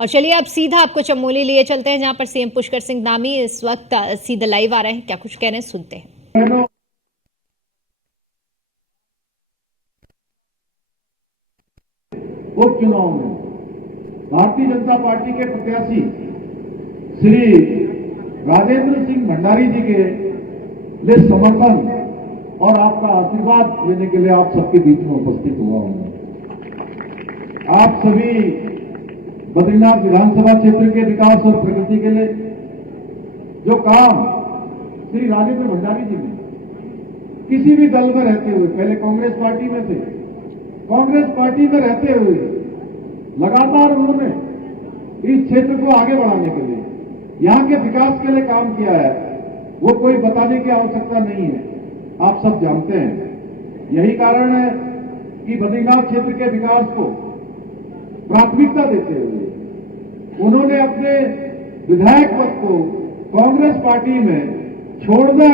और चलिए अब सीधा आपको चमोली लिए चलते हैं, जहां पर सीएम पुष्कर सिंह धामी इस वक्त सीधा लाइव आ रहे हैं। क्या कुछ कह रहे हैं, सुनते हैं। उपचुनाव में भारतीय जनता पार्टी के प्रत्याशी श्री राजेंद्र सिंह भंडारी जी के लिए समर्थन और आपका आशीर्वाद लेने के लिए आप सबके बीच में उपस्थित हुआ हूं। आप सभी बद्रीनाथ विधानसभा क्षेत्र के विकास और प्रगति के लिए जो काम श्री राजेंद्र भंडारी जी ने किसी भी दल में रहते हुए, पहले कांग्रेस पार्टी में थे, कांग्रेस पार्टी में रहते हुए लगातार उन्होंने इस क्षेत्र को आगे बढ़ाने के लिए, यहां के विकास के लिए काम किया है, वो कोई बताने की आवश्यकता नहीं है, आप सब जानते हैं। यही कारण है कि बद्रीनाथ क्षेत्र के विकास को प्राथमिकता देते हुए उन्होंने अपने विधायक पद को कांग्रेस पार्टी में छोड़ना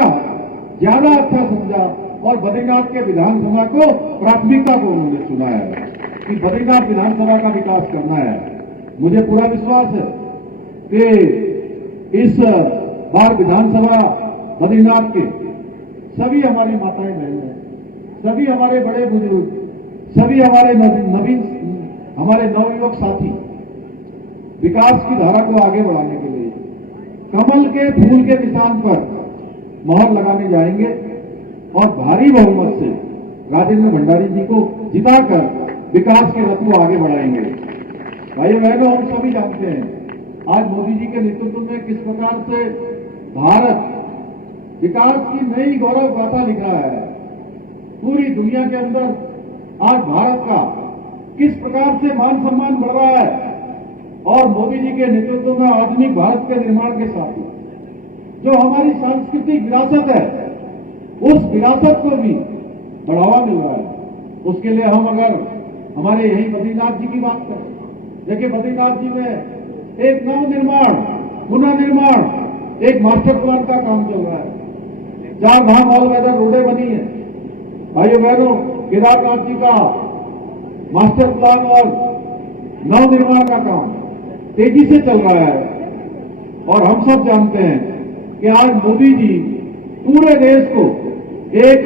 ज्यादा अच्छा समझा और बद्रीनाथ के विधानसभा को प्राथमिकता को उन्होंने चुना है कि बद्रीनाथ विधानसभा का विकास करना है। मुझे पूरा विश्वास है कि इस बार विधानसभा बद्रीनाथ के सभी हमारी माताएं बहनें, सभी हमारे बड़े बुजुर्ग, सभी हमारे नवीन हमारे नवयुवक साथी विकास की धारा को आगे बढ़ाने के लिए कमल के फूल के निशान पर मोहर लगाने जाएंगे और भारी बहुमत से राजेंद्र भंडारी जी को जिताकर विकास के रथ को आगे बढ़ाएंगे। भाइयों बहनों, हम सभी जानते हैं आज मोदी जी के नेतृत्व में किस प्रकार से भारत विकास की नई गौरव गाथा लिख रहा है। पूरी दुनिया के अंदर आज भारत का किस प्रकार से मान सम्मान बढ़ रहा है और मोदी जी के नेतृत्व में आधुनिक भारत के निर्माण के साथ जो हमारी सांस्कृतिक विरासत है, उस विरासत को भी बढ़ावा मिल रहा है। उसके लिए हम अगर हमारे यही बद्रीनाथ जी की बात करें, देखिए बद्रीनाथ जी में एक नव निर्माण, पुनः निर्माण, एक मास्टर प्लान का काम चल रहा है। 4 धाम ऑल वेदर रोडें बनी है। भाइयों बहनों, केदारनाथ जी का मास्टर प्लान और नव निर्माण का काम तेजी से चल रहा है और हम सब जानते हैं कि आज मोदी जी पूरे देश को एक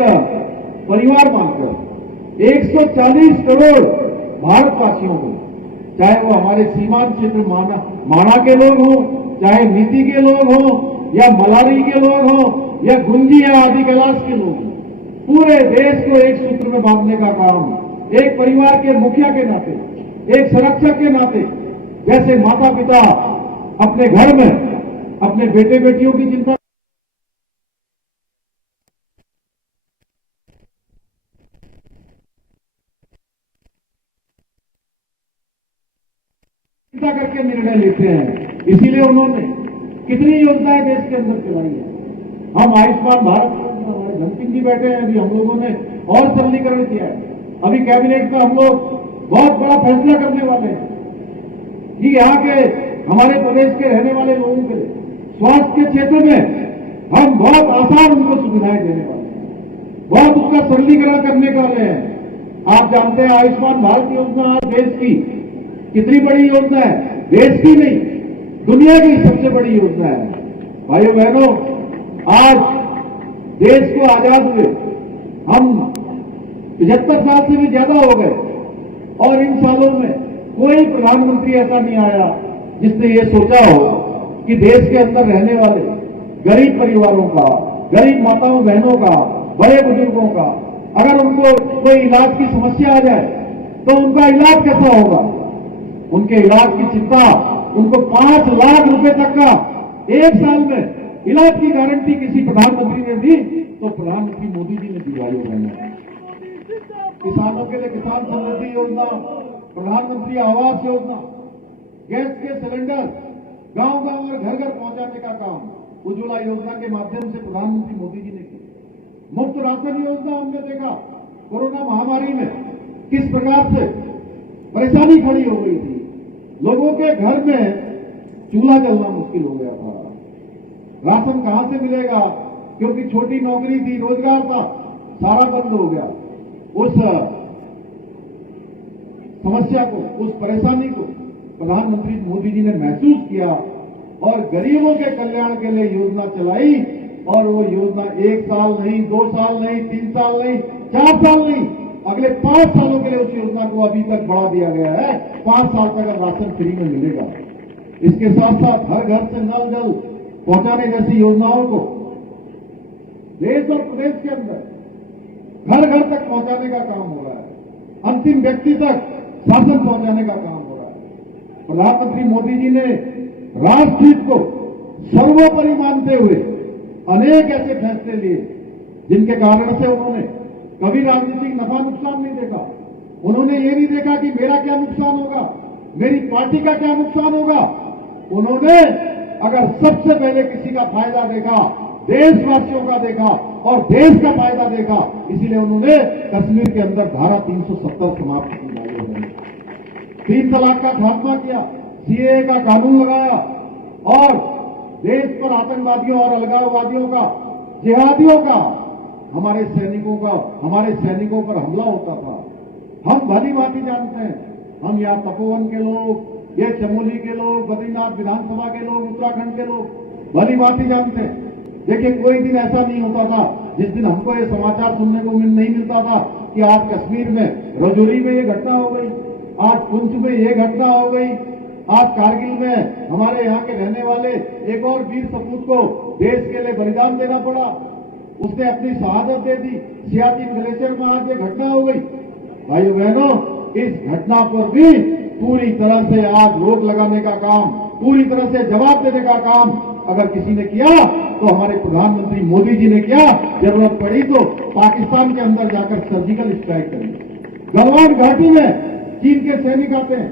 परिवार मानकर 140 करोड़ भारतवासियों को, चाहे वो हमारे सीमांत क्षेत्र माणा के लोग हों, चाहे नीति के लोग हों, या मलारी के लोग हों, या गुंजी या आदि कैलाश के लोग, पूरे देश को एक सूत्र में बांधने का काम एक परिवार के मुखिया के नाते, एक संरक्षक के नाते, जैसे माता पिता अपने घर में अपने बेटे बेटियों की चिंता करके निर्णय लेते हैं। इसीलिए उन्होंने कितनी योजनाएं देश के अंदर चलाई है। हम आयुष्मान भारत, हमारे धनसिंह जी बैठे हैं, अभी हम लोगों ने और सरलीकरण किया है। अभी कैबिनेट में हम लोग बहुत बड़ा फैसला करने वाले हैं कि यहाँ के हमारे प्रदेश के रहने वाले लोगों के लिए स्वास्थ्य के क्षेत्र में हम बहुत आसान उनको सुविधाएं देने वाले हैं, बहुत उसका सरलीकरण करने वाले हैं। आप जानते हैं आयुष्मान भारत योजना आज देश की कितनी बड़ी योजना है, देश की नहीं दुनिया की सबसे बड़ी योजना है। भाइयों बहनों, आज देश को आजाद हुए हम 75 साल से भी ज्यादा हो गए और इन सालों में कोई प्रधानमंत्री ऐसा नहीं आया जिसने ये सोचा हो कि देश के अंदर रहने वाले गरीब परिवारों का, गरीब माताओं बहनों का, बड़े बुजुर्गों का अगर उनको कोई इलाज की समस्या आ जाए तो उनका इलाज कैसा होगा, उनके इलाज की चिंता, उनको 5 लाख रुपए तक का एक साल में इलाज की गारंटी किसी प्रधानमंत्री ने दी तो प्रधानमंत्री मोदी जी ने दी। भाइयों बहनों, किसानों के लिए किसान समृद्धि योजना, प्रधानमंत्री आवास योजना, गैस के सिलेंडर गांव गांव और घर घर पहुंचाने का काम उज्ज्वला योजना के माध्यम से प्रधानमंत्री मोदी जी ने किया। मुफ्त राशन योजना हमने देखा कोरोना महामारी में किस प्रकार से परेशानी खड़ी हो गई थी, लोगों के घर में चूल्हा जलना मुश्किल हो गया था। राशन कहां से मिलेगा, क्योंकि छोटी नौकरी थी, रोजगार था, सारा बंद हो गया। उस समस्या को, उस परेशानी को प्रधानमंत्री मोदी जी ने महसूस किया और गरीबों के कल्याण के लिए योजना चलाई। और वो योजना 1 साल नहीं, 2 साल नहीं, 3 साल नहीं, 4 साल नहीं, अगले 5 सालों के लिए उस योजना को अभी तक बढ़ा दिया गया है। 5 साल तक अब राशन फ्री में मिलेगा। इसके साथ साथ हर घर से नल जल पहुंचाने जैसी योजनाओं को देश और प्रदेश के अंदर घर घर तक पहुंचाने का काम हो रहा है। अंतिम व्यक्ति तक शासन पहुंचाने का काम हो रहा है। प्रधानमंत्री मोदी जी ने राष्ट्रहित को सर्वोपरि मानते हुए अनेक ऐसे फैसले लिए जिनके कारण से उन्होंने कभी राजनीतिक नफा नुकसान नहीं देखा। उन्होंने ये नहीं देखा कि मेरा क्या नुकसान होगा, मेरी पार्टी का क्या नुकसान होगा। उन्होंने अगर सबसे पहले किसी का फायदा देखा, देशवासियों का देखा और देश का फायदा देखा, इसीलिए उन्होंने कश्मीर के अंदर धारा 370 समाप्त की, 3 तलाक का खात्मा किया, सीएए का कानून लगाया और देश पर आतंकवादियों और अलगाववादियों का, जिहादियों का, हमारे सैनिकों पर हमला होता था। हम भली भांति जानते हैं, हम यहाँ तपोवन के लोग, ये चमोली के लोग, बद्रीनाथ विधानसभा के लोग, उत्तराखंड के लोग भली भांति जानते हैं। देखिए, कोई दिन ऐसा नहीं होता था जिस दिन हमको ये समाचार सुनने को नहीं मिलता था कि आज कश्मीर में रजौरी में ये घटना हो गई, आज पुंछ में ये घटना हो गई, आज कारगिल में हमारे यहाँ के रहने वाले एक और वीर सपूत को देश के लिए बलिदान देना पड़ा, उसने अपनी शहादत दे दी। सियाचिन ग्लेशियर में आज ये घटना हो गई। भाइयों बहनों, इस घटना पर भी पूरी तरह से आज रोक लगाने का काम, पूरी तरह से जवाब देने का काम अगर किसी ने किया तो हमारे प्रधानमंत्री मोदी जी ने किया। जरूरत पड़ी तो पाकिस्तान के अंदर जाकर सर्जिकल स्ट्राइक करेंगे। गलवान घाटी में चीन के सैनिक आते हैं,